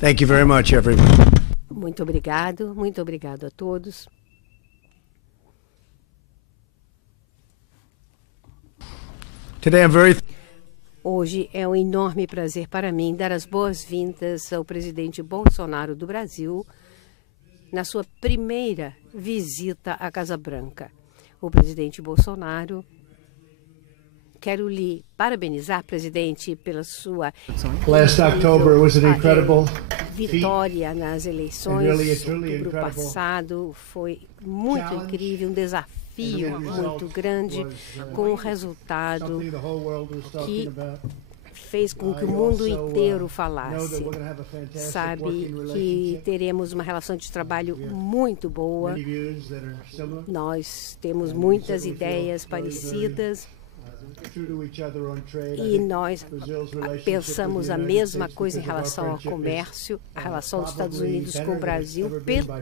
Thank you very much, everyone. Muito obrigado a todos. Today I'm very Hoje é um enorme prazer para mim dar as boas-vindas ao presidente Bolsonaro do Brasil na sua primeira visita à Casa Branca. O presidente Bolsonaro, quero lhe parabenizar, presidente, pela sua Last October was an incredible vitória nas eleições. Outubro passado foi muito incrível, um desafio muito grande, com um resultado que fez com que o mundo inteiro falasse. Sabe que teremos uma relação de trabalho muito boa. Nós temos muitas ideias parecidas. E nós pensamos a mesma coisa em relação ao comércio. A relação dos Estados Unidos com o Brasil,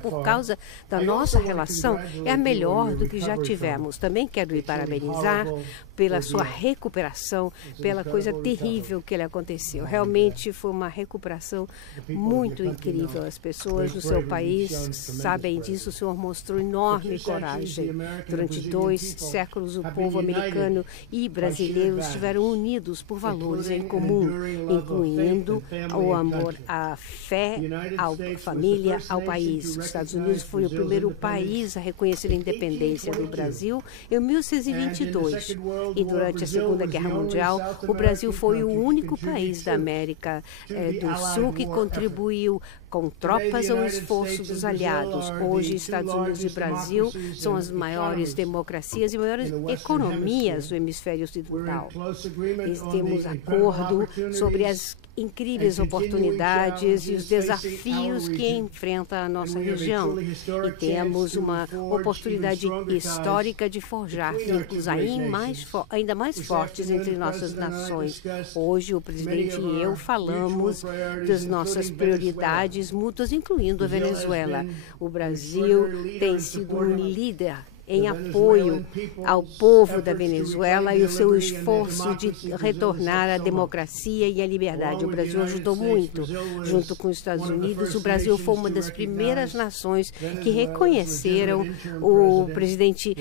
por causa da nossa relação, é a melhor do que já tivemos. Também quero lhe parabenizar pela sua recuperação, pela coisa terrível que lhe aconteceu. Realmente foi uma recuperação muito incrível. As pessoas do seu país sabem disso. O senhor mostrou enorme coragem. Durante 2 séculos, o povo americano e brasileiros estiveram unidos por valores em comum, incluindo o amor à fé, à família, ao país. Os Estados Unidos foi o primeiro país a reconhecer a independência do Brasil em 1922. E durante a Segunda Guerra Mundial, o Brasil foi o único país da América do Sul que contribuiu com tropas ao esforço dos aliados. Hoje, Estados Unidos e Brasil são as maiores democracias e maiores economias do hemisfério ocidental. E temos acordo sobre as incríveis oportunidades e os desafios que enfrenta a nossa região. E temos uma oportunidade histórica de forjar vínculos ainda mais fortes entre nossas nações. Hoje, o presidente e eu falamos das nossas prioridades mútuas, incluindo a Venezuela. O Brasil tem sido um líder em apoio ao povo da Venezuela e o seu esforço de retornar à democracia e à liberdade. O Brasil ajudou muito. Junto com os Estados Unidos, o Brasil foi uma das primeiras nações que reconheceram o presidente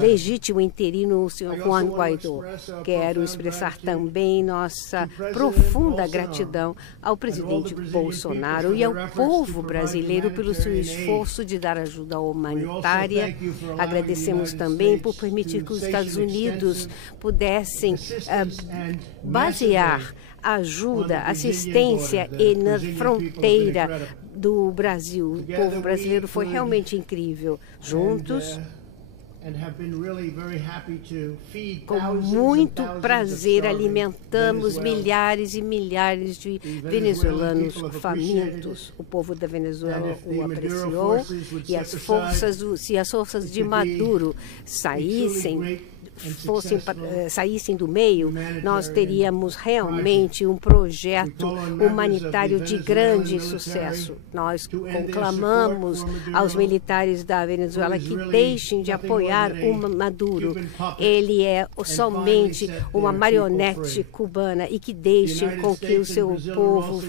legítimo interino, o senhor Juan Guaidó. Quero expressar também nossa profunda gratidão ao presidente Bolsonaro e ao povo brasileiro pelo seu esforço de dar ajuda humanitária. Agradecemos também por permitir que os Estados Unidos pudessem basear ajuda, assistência na fronteira do Brasil. O povo brasileiro foi realmente incrível. Juntos, com muito prazer, alimentamos milhares e milhares de venezuelanos famintos. O povo da Venezuela o apreciou e se as forças de Maduro saíssem do meio, nós teríamos realmente um projeto humanitário de grande sucesso. Nós conclamamos aos militares da Venezuela que deixem de apoiar o Maduro. Ele é somente uma marionete cubana e que deixem com que o seu povo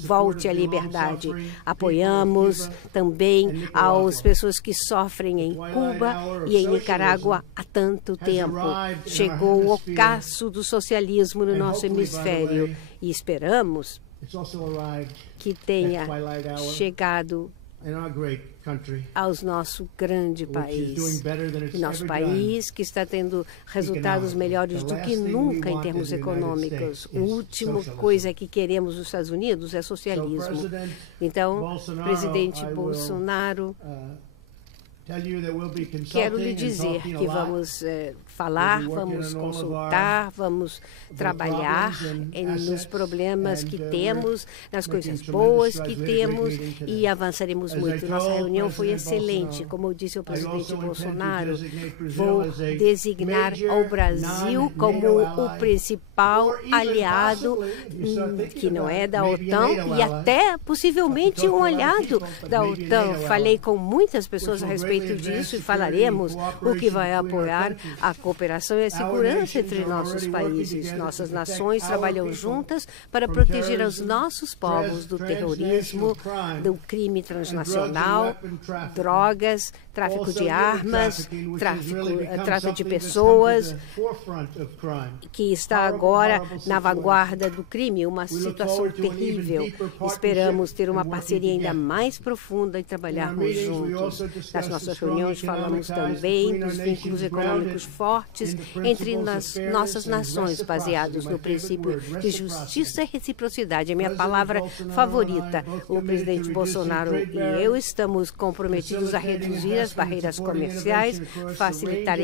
volte à liberdade. Apoiamos também as pessoas que sofrem em Cuba e em Nicarágua há tanto tempo. Chegou o ocaso do socialismo no nosso hemisfério e esperamos que tenha chegado ao nosso grande país. Nosso país que está tendo resultados melhores do que nunca em termos econômicos. A última coisa que queremos nos Estados Unidos é socialismo. Então, presidente Bolsonaro, quero lhe dizer que vamos falar, vamos consultar, vamos trabalhar nos problemas que temos, nas coisas boas que temos e avançaremos muito. Nossa reunião foi excelente. Como eu disse ao presidente Bolsonaro, vou designar o Brasil como o principal aliado que não é da OTAN e até possivelmente um aliado da OTAN. Falei com muitas pessoas a respeito respeito disso e falaremos o que vai apoiar a cooperação e a segurança entre nossos países. Nossas nações trabalham juntas para proteger os nossos povos do terrorismo, do crime transnacional, drogas, tráfico de armas, trata de pessoas, que está agora na vanguarda do crime, uma situação terrível. Esperamos ter uma parceria ainda mais profunda e trabalharmos juntos. Nas nossas reuniões falamos também dos vínculos econômicos fortes entre nossas nações, baseados no princípio de justiça e reciprocidade. É minha palavra favorita. O presidente Bolsonaro e eu estamos comprometidos a reduzir as barreiras comerciais, facilitar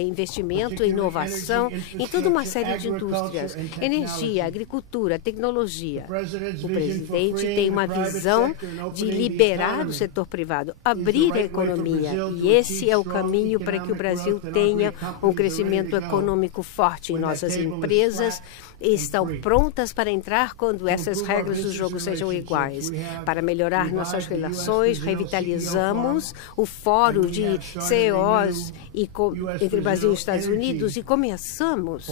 investimento e inovação em toda uma série de indústrias, energia, agricultura, tecnologia. O presidente tem uma visão de liberar o setor privado, abrir a economia, e esse é o caminho para que o Brasil tenha um crescimento econômico forte. Nossas empresas estão prontas para entrar quando essas regras do jogo sejam iguais. Para melhorar nossas relações, revitalizamos o Fórum de CEOs entre Brasil e Estados Unidos e começamos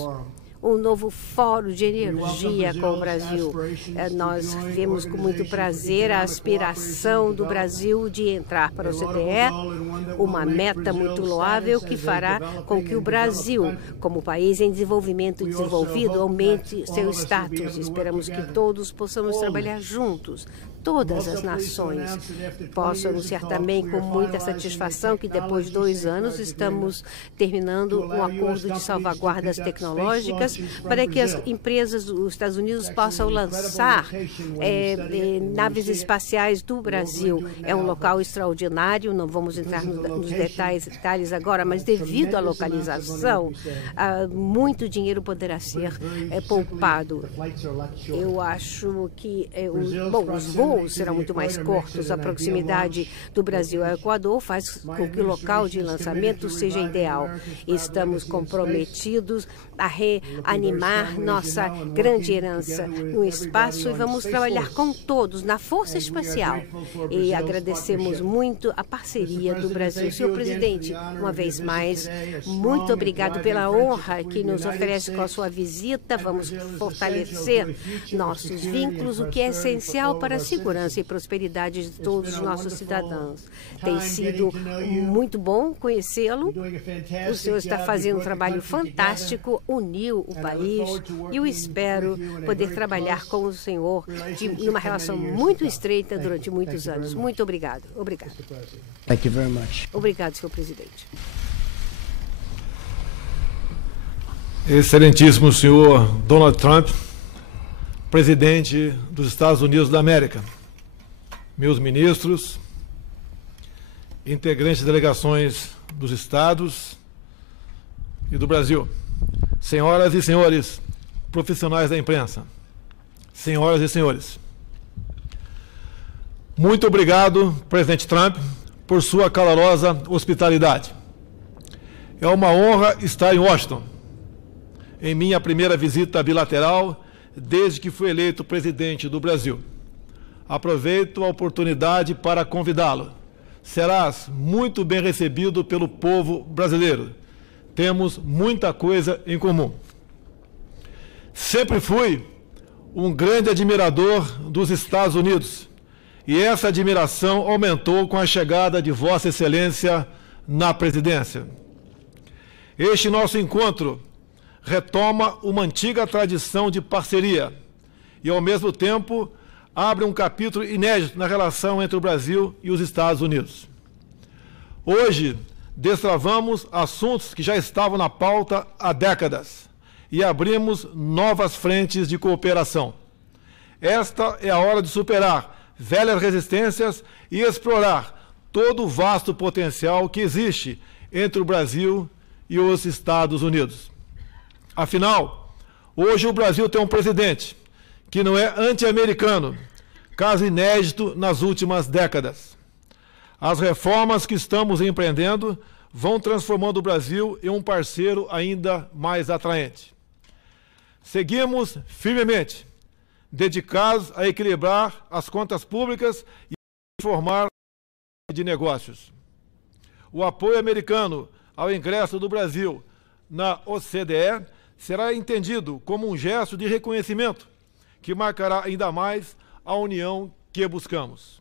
um novo fórum de energia com o Brasil. Nós vemos com muito prazer a aspiração do Brasil de entrar para o OCDE, uma meta muito loável que fará com que o Brasil, como país em desenvolvimento e desenvolvido, aumente seu status. Esperamos que todos possamos trabalhar juntos, todas as nações. Posso anunciar também com muita satisfação que depois de 2 anos estamos terminando um acordo de salvaguardas tecnológicas para que as empresas dos Estados Unidos possam lançar naves espaciais do Brasil. É um local extraordinário, não vamos entrar nos detalhes agora, mas devido à localização, muito dinheiro poderá ser poupado. Eu acho que os voos serão muito mais curtos. A proximidade do Brasil ao Equador faz com que o local de lançamento seja ideal. Estamos comprometidos a reanimar nossa grande herança no espaço e vamos trabalhar com todos na Força Espacial. E agradecemos muito a parceria do Brasil. Senhor presidente, uma vez mais, muito obrigado pela honra que nos oferece com a sua visita. Vamos fortalecer nossos vínculos, o que é essencial para a segurança e prosperidade de todos os nossos cidadãos. Tem sido muito bom conhecê-lo. O senhor está fazendo um trabalho fantástico, uniu o país e eu espero poder trabalhar com o senhor numa relação muito estreita durante muitos anos. Muito obrigado. Obrigado. Thank you very much. Obrigado, senhor presidente. Excelentíssimo senhor Donald Trump, presidente dos Estados Unidos da América, meus ministros, integrantes de delegações dos estados e do Brasil, senhoras e senhores profissionais da imprensa, senhoras e senhores, muito obrigado, presidente Trump, por sua calorosa hospitalidade. É uma honra estar em Washington, em minha primeira visita bilateral desde que fui eleito presidente do Brasil. Aproveito a oportunidade para convidá-lo. Serás muito bem recebido pelo povo brasileiro. Temos muita coisa em comum. Sempre fui um grande admirador dos Estados Unidos e essa admiração aumentou com a chegada de Vossa Excelência na presidência. Este nosso encontro retoma uma antiga tradição de parceria e, ao mesmo tempo, abre um capítulo inédito na relação entre o Brasil e os Estados Unidos. Hoje, destravamos assuntos que já estavam na pauta há décadas e abrimos novas frentes de cooperação. Esta é a hora de superar velhas resistências e explorar todo o vasto potencial que existe entre o Brasil e os Estados Unidos. Afinal, hoje o Brasil tem um presidente que não é anti-americano, caso inédito nas últimas décadas. As reformas que estamos empreendendo vão transformando o Brasil em um parceiro ainda mais atraente. Seguimos firmemente dedicados a equilibrar as contas públicas e formar de negócios. O apoio americano ao ingresso do Brasil na OCDE será entendido como um gesto de reconhecimento que marcará ainda mais a união que buscamos.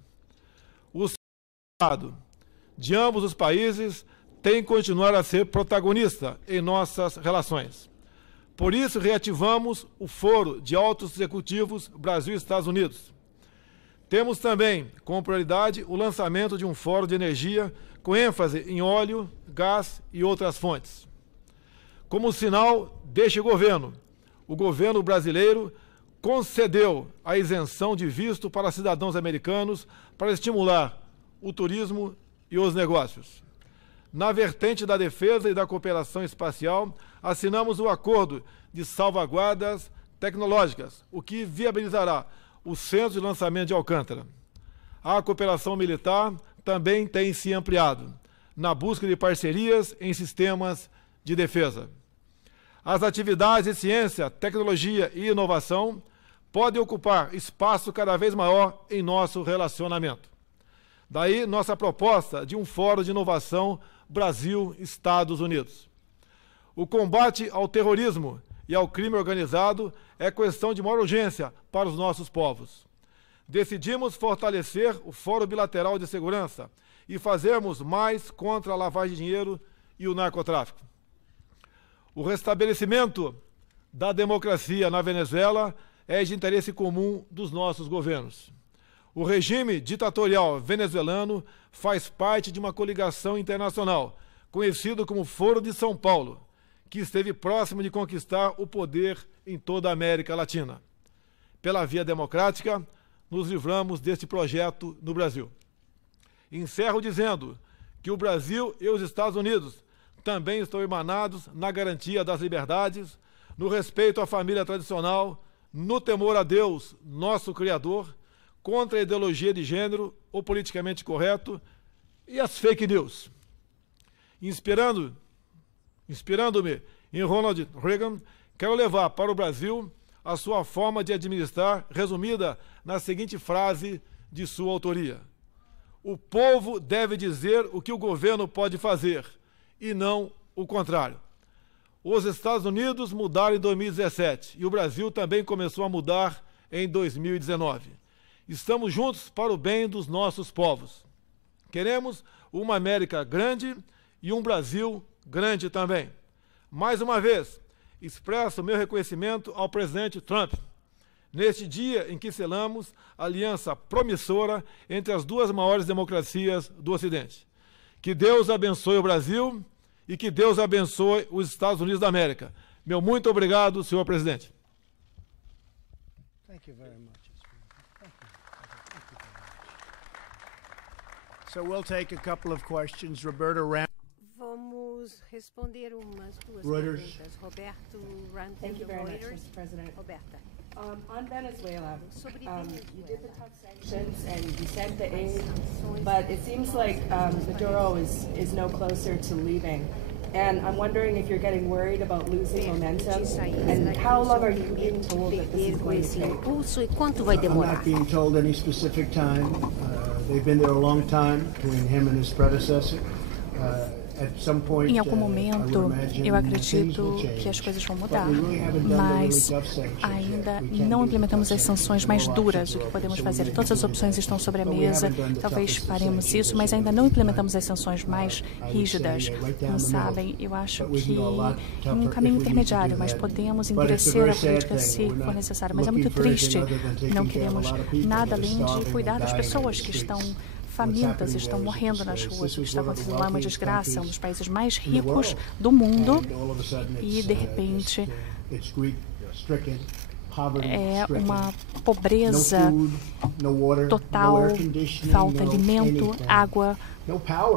O Estado de ambos os países tem que continuar a ser protagonista em nossas relações. Por isso, reativamos o Foro de Altos Executivos Brasil e Estados Unidos. Temos também, como prioridade, o lançamento de um fórum de energia com ênfase em óleo, gás e outras fontes. Como sinal deste governo, o governo brasileiro concedeu a isenção de visto para cidadãos americanos para estimular o turismo e os negócios. Na vertente da defesa e da cooperação espacial, assinamos o acordo de salvaguardas tecnológicas, o que viabilizará o centro de lançamento de Alcântara. A cooperação militar também tem se ampliado, na busca de parcerias em sistemas de defesa. As atividades de ciência, tecnologia e inovação podem ocupar espaço cada vez maior em nosso relacionamento. Daí nossa proposta de um fórum de inovação Brasil-Estados Unidos. O combate ao terrorismo e ao crime organizado é questão de maior urgência para os nossos povos. Decidimos fortalecer o Fórum Bilateral de Segurança e fazermos mais contra a lavagem de dinheiro e o narcotráfico. O restabelecimento da democracia na Venezuela é de interesse comum dos nossos governos. O regime ditatorial venezuelano faz parte de uma coligação internacional, conhecido como Foro de São Paulo, que esteve próximo de conquistar o poder em toda a América Latina. Pela via democrática, nos livramos deste projeto no Brasil. Encerro dizendo que o Brasil e os Estados Unidos também estão irmanados na garantia das liberdades, no respeito à família tradicional, no temor a Deus, nosso Criador, contra a ideologia de gênero, o politicamente correto e as fake news. Inspirando-me em Ronald Reagan, quero levar para o Brasil a sua forma de administrar, resumida na seguinte frase de sua autoria: o povo deve dizer o que o governo pode fazer, e não o contrário. Os Estados Unidos mudaram em 2017 e o Brasil também começou a mudar em 2019. Estamos juntos para o bem dos nossos povos. Queremos uma América grande e um Brasil grande também. Mais uma vez, expresso meu reconhecimento ao presidente Trump, neste dia em que selamos a aliança promissora entre as duas maiores democracias do Ocidente. Que Deus abençoe o Brasil e que Deus abençoe os Estados Unidos da América. Meu muito obrigado, senhor presidente. Thank you very much. So we'll take a couple of questions. Roberta Ram. Vamos responder umas duas Reuters. perguntas. Roberto Randall, Thank you very much, Reuters. Mr. President. Roberta. On Venezuela, Sobre you did the Venezuela. tough sanctions and you sent the aid, but it seems like Maduro is no closer to leaving. And I'm wondering if you're getting worried about losing momentum, and how long are you being told that this is going to Esse take? impulso e quanto vai I'm demorar? not being told any specific time. They've been there a long time between him and his predecessor. Em algum momento, eu acredito que as coisas vão mudar, mas ainda não implementamos as sanções mais duras. O que podemos fazer? Todas as opções estão sobre a mesa, talvez faremos isso, mas ainda não implementamos as sanções mais rígidas. Como sabem, eu acho que é um caminho intermediário, mas podemos endurecer a política se for necessário. Mas é muito triste, não queremos nada além de cuidar das pessoas que estão famintas, estão morrendo nas ruas. O que está acontecendo lá é uma desgraça, um dos países mais ricos do mundo, e de repente é uma pobreza total, falta alimento, água,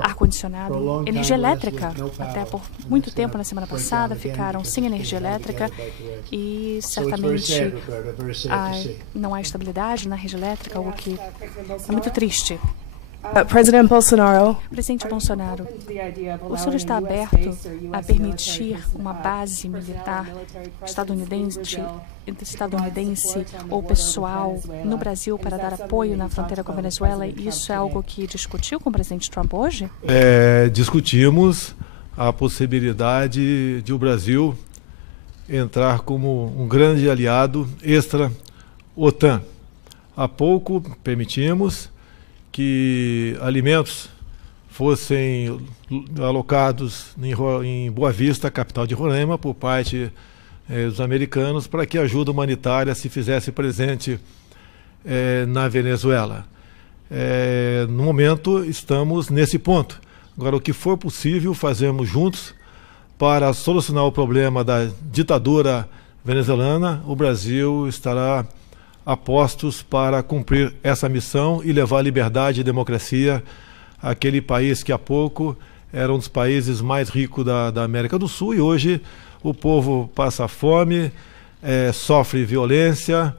ar-condicionado, energia elétrica. Até por muito tempo na semana passada ficaram sem energia elétrica e certamente não há estabilidade na rede elétrica, o que é muito triste. Presidente Bolsonaro, o senhor está aberto a permitir uma base militar estadunidense ou pessoal no Brasil para dar apoio na fronteira com a Venezuela? Isso é algo que discutiu com o presidente Trump hoje? Discutimos a possibilidade de o Brasil entrar como um grande aliado extra-OTAN. Há pouco permitimos que alimentos fossem alocados em Boa Vista, capital de Roraima, por parte dos americanos, para que a ajuda humanitária se fizesse presente na Venezuela. No momento, estamos nesse ponto. Agora, o que for possível, fazemos juntos para solucionar o problema da ditadura venezuelana. O Brasil estará a postos para cumprir essa missão e levar liberdade e democracia àquele país que há pouco era um dos países mais ricos da América do Sul, e hoje o povo passa fome, sofre violência,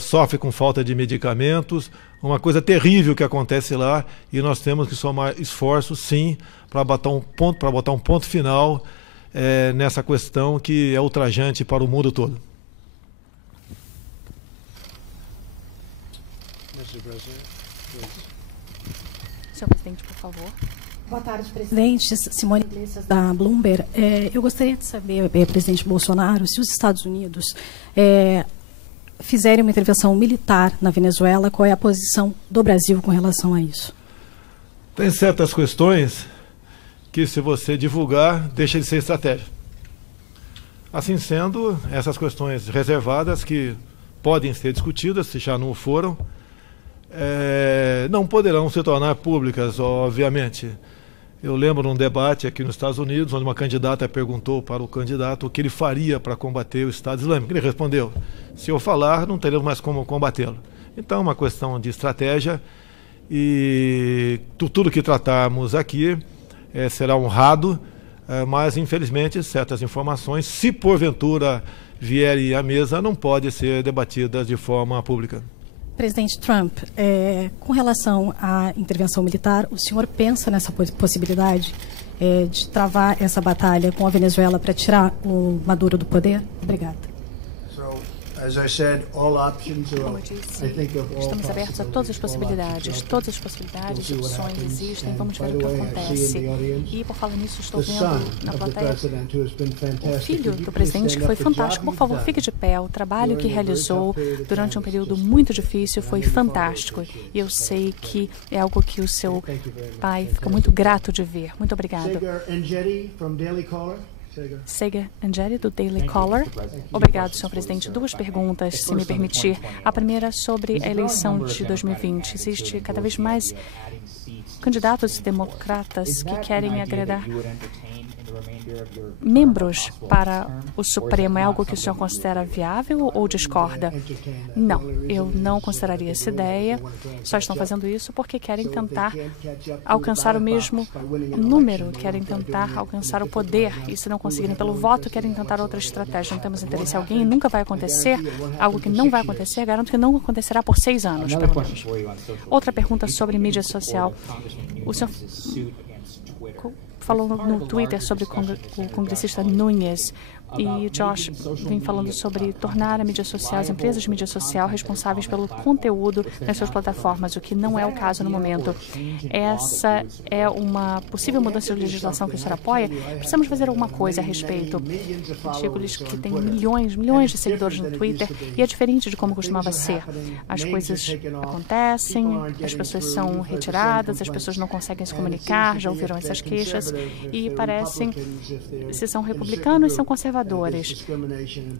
sofre com falta de medicamentos, uma coisa terrível que acontece lá, e nós temos que somar esforços, sim, para botar um ponto final nessa questão que é ultrajante para o mundo todo. Senhor presidente, por favor. Boa tarde, presidente. Simone Iglesias, da Bloomberg. Eu gostaria de saber, presidente Bolsonaro, se os Estados Unidos fizerem uma intervenção militar na Venezuela, qual é a posição do Brasil com relação a isso? Tem certas questões que, se você divulgar, deixa de ser estratégia. Assim sendo, essas questões reservadas, que podem ser discutidas, se já não o foram, não poderão se tornar públicas, obviamente. Eu lembro num debate aqui nos Estados Unidos, onde uma candidata perguntou para o candidato o que ele faria para combater o Estado Islâmico. Ele respondeu: se eu falar, não teremos mais como combatê-lo. Então, é uma questão de estratégia, e tudo que tratarmos aqui será honrado, mas, infelizmente, certas informações, se porventura vierem à mesa, não podem ser debatidas de forma pública. Presidente Trump, com relação à intervenção militar, o senhor pensa nessa possibilidade de travar essa batalha com a Venezuela para tirar o Maduro do poder? Obrigada. Como eu disse, estamos abertos a todas as possibilidades e opções existem, vamos ver o que acontece. E, por falar nisso, estou vendo na plateia o filho do presidente, que foi fantástico. Por favor, fique de pé. O trabalho que realizou durante um período muito difícil foi fantástico. E eu sei que é algo que o seu pai fica muito grato de ver. Muito obrigado. Sega Angeli, do Daily Caller. Obrigado, senhor presidente. Duas perguntas, se me permitir. A primeira sobre a eleição de 2020. Existe cada vez mais candidatos democratas que querem agradar membros para o Supremo. É algo que o senhor considera viável ou discorda? Não, eu não consideraria essa ideia. Só estão fazendo isso porque querem tentar alcançar o mesmo número, querem tentar alcançar o poder, e se não conseguirem pelo voto, querem tentar outra estratégia. Não temos interesse em alguém, nunca vai acontecer. Algo que não vai acontecer, garanto que não acontecerá por 6 anos, pelo menos. Outra pergunta sobre mídia social. O senhor falou no Twitter sobre o congressista Nunes, e Josh vem falando sobre tornar a mídia social, as empresas de mídia social, responsáveis pelo conteúdo nas suas plataformas, o que não é o caso no momento. Essa é uma possível mudança de legislação que o senhor apoia? Precisamos fazer alguma coisa a respeito. Digo-lhes que tem milhões de seguidores no Twitter, e é diferente de como costumava ser. As coisas acontecem, as pessoas são retiradas, as pessoas não conseguem se comunicar, já ouviram essas queixas, e parecem, se são republicanos, são conservadores.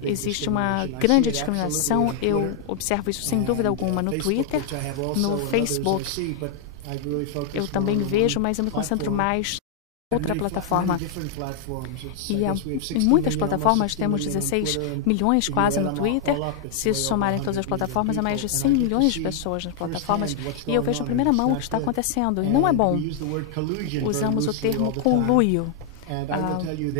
Existe uma grande discriminação, eu observo isso sem dúvida alguma no Twitter, no Facebook. Eu também vejo, mas eu me concentro mais em outra plataforma. E em muitas plataformas temos 16 milhões quase no Twitter. Se somarem todas as plataformas, há mais de 100 milhões de pessoas nas plataformas. E eu vejo em primeira mão o que está acontecendo. E não é bom. Usamos o termo conluio.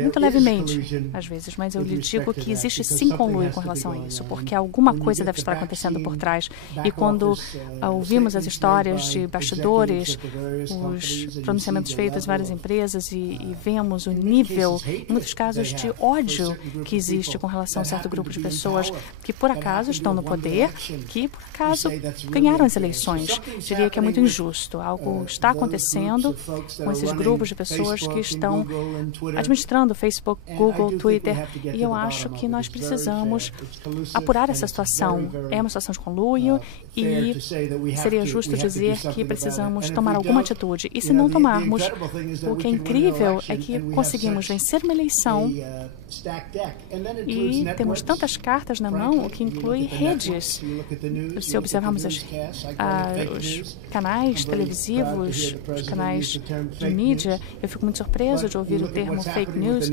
muito levemente, às vezes, mas eu lhe digo que existe sim conluio com relação a isso, porque alguma coisa deve estar acontecendo por trás. E quando ouvimos as histórias de bastidores, os pronunciamentos feitos em várias empresas e vemos o nível, em muitos casos, de ódio que existe com relação a certo grupo de pessoas que por acaso estão no poder, que por acaso ganharam as eleições. Diria que é muito injusto. Algo está acontecendo com esses grupos de pessoas que estão administrando Facebook, Google, Twitter, e eu acho que nós precisamos apurar essa situação. É uma situação de conluio e seria justo dizer que precisamos tomar alguma atitude. E se não tomarmos, o que é incrível é que conseguimos vencer uma eleição e temos tantas cartas na mão, o que inclui redes. Se observarmos os canais televisivos, os canais de mídia, eu fico muito surpreso de ouvir o termo fake news.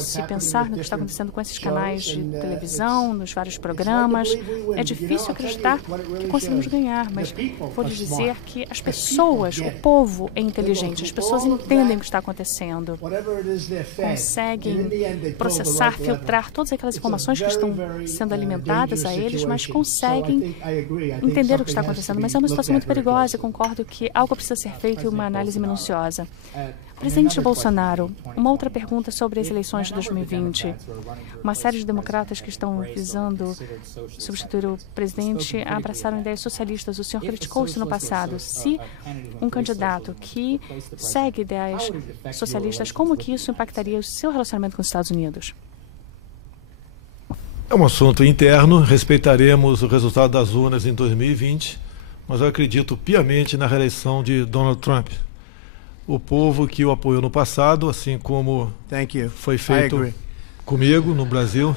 Se pensar no que está acontecendo com esses canais de televisão, nos vários programas, é difícil acreditar que conseguimos ganhar, mas vou lhe dizer que as pessoas, o povo é inteligente, as pessoas entendem o que está acontecendo, conseguem processar, filtrar todas aquelas informações que estão sendo alimentadas a eles, mas conseguem entender o que está acontecendo. Mas é uma situação muito perigosa e concordo que algo precisa ser feito e uma análise minuciosa. Presidente Bolsonaro, uma outra pergunta sobre as eleições de 2020. Uma série de democratas que estão visando substituir o presidente abraçaram ideias socialistas. O senhor criticou isso no passado. Se um candidato que segue ideias socialistas, como que isso impactaria o seu relacionamento com os Estados Unidos? É um assunto interno, respeitaremos o resultado das urnas em 2020, mas eu acredito piamente na reeleição de Donald Trump. O povo que o apoiou no passado, assim como foi feito comigo no Brasil.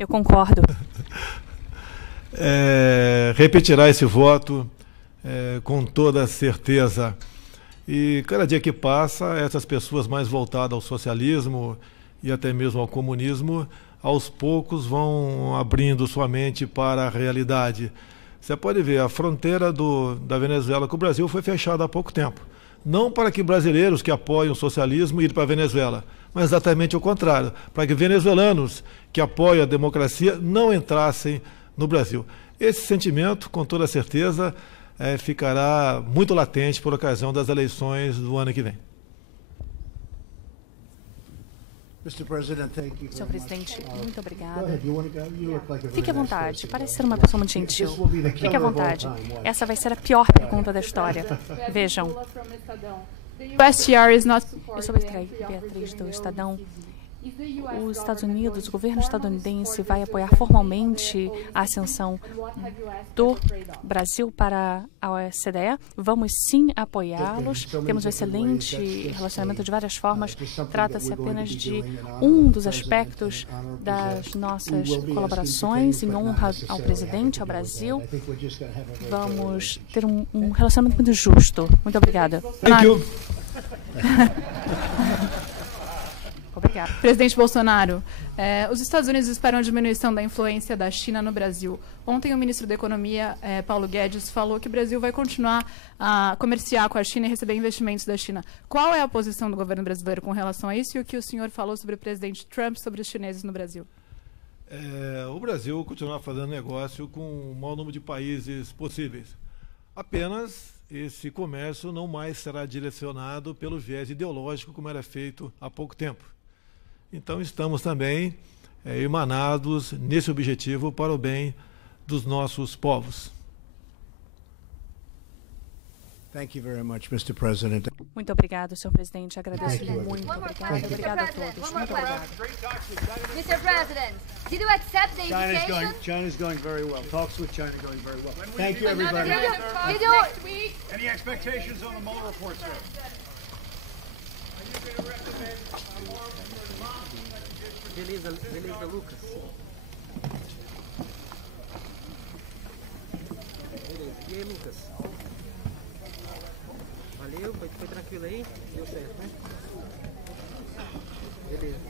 Eu concordo. Repetirá esse voto com toda certeza. E cada dia que passa, essas pessoas mais voltadas ao socialismo e até mesmo ao comunismo, aos poucos vão abrindo sua mente para a realidade. Você pode ver, a fronteira da Venezuela com o Brasil foi fechada há pouco tempo. Não para que brasileiros que apoiam o socialismo irem para a Venezuela, mas exatamente o contrário, para que venezuelanos que apoiam a democracia não entrassem no Brasil. Esse sentimento, com toda certeza, ficará muito latente por ocasião das eleições do ano que vem. Senhor presidente, muito obrigada. Fique à vontade, parece ser uma pessoa muito gentil. Fique à vontade. Essa vai ser a pior pergunta da história. Vejam. Eu sou Beatriz do Estadão. Os Estados Unidos, o governo estadunidense vai apoiar formalmente a ascensão do Brasil para a OCDE. Vamos sim apoiá-los. Temos um excelente relacionamento de várias formas. Trata-se apenas de um dos aspectos das nossas colaborações em honra ao presidente, ao Brasil. Vamos ter um relacionamento muito justo. Muito obrigada. Thank you. Obrigada. Presidente Bolsonaro, os Estados Unidos esperam a diminuição da influência da China no Brasil. Ontem, o ministro da Economia, Paulo Guedes, falou que o Brasil vai continuar a comerciar com a China e receber investimentos da China. Qual é a posição do governo brasileiro com relação a isso e o que o senhor falou sobre o presidente Trump, sobre os chineses no Brasil? O Brasil continuará fazendo negócio com o maior número de países possíveis. Apenas esse comércio não mais será direcionado pelo viés ideológico como era feito há pouco tempo. Então, estamos também emanados nesse objetivo para o bem dos nossos povos. Muito obrigado, senhor presidente. Agradeço-lhe muito. Obrigado a todos. Muito obrigado. Mr. President, did you accept the invitation? China's going very well. Talks with China going very well. Thank you, everybody. Did you next week? Any expectations on the Mueller report, sir? Beleza, Lucas. Beleza. E aí, Lucas? Valeu, foi tranquilo aí? Deu certo, né? Beleza.